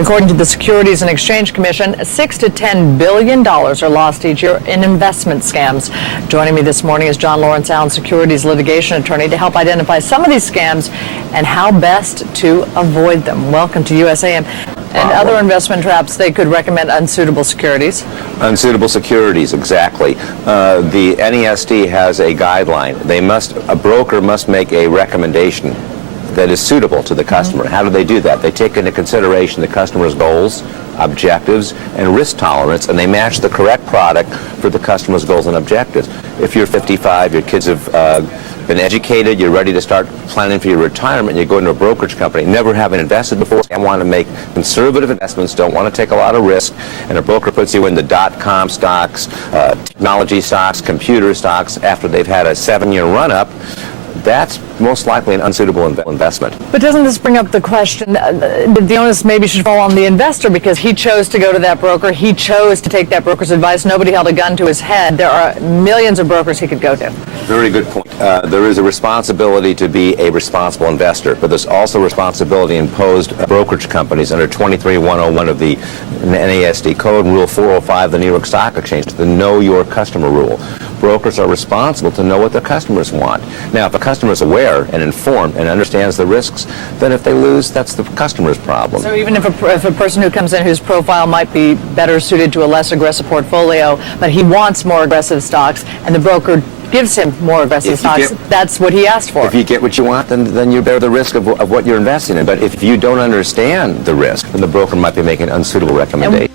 According to the Securities and Exchange Commission, $6 to $10 billion are lost each year in investment scams. Joining me this morning is John Lawrence Allen, securities litigation attorney, to help identify some of these scams and how best to avoid them. Welcome to USAM. And other investment traps, they could recommend unsuitable securities. Unsuitable securities, exactly. The NESD has a guideline. A broker must make a recommendation that is suitable to the customer. How do they do that? They take into consideration the customer's goals, objectives, and risk tolerance, and they match the correct product for the customer's goals and objectives. If you're 55, your kids have been educated, you're ready to start planning for your retirement, you go into a brokerage company, never having invested before, and want to make conservative investments, don't want to take a lot of risk, and a broker puts you in the dot-com stocks, technology stocks, computer stocks, after they've had a 7-year run-up, that's most likely an unsuitable investment. But doesn't this bring up the question that the onus maybe should fall on the investor because he chose to go to that broker, he chose to take that broker's advice, nobody held a gun to his head. There are millions of brokers he could go to. Very good point. There is a responsibility to be a responsible investor, but there's also responsibility imposed brokerage companies under 23101 of the NASD Code and Rule 405 of the New York Stock Exchange, the Know Your Customer rule. Brokers are responsible to know what their customers want. Now, if a customer is aware and informed and understands the risks, then if they lose, that's the customer's problem. So even if a person who comes in whose profile might be better suited to a less aggressive portfolio, but he wants more aggressive stocks, and the broker gives him more aggressive stocks, that's what he asked for. If you get what you want, then you bear the risk of what you're investing in. But if you don't understand the risk, then the broker might be making unsuitable recommendations.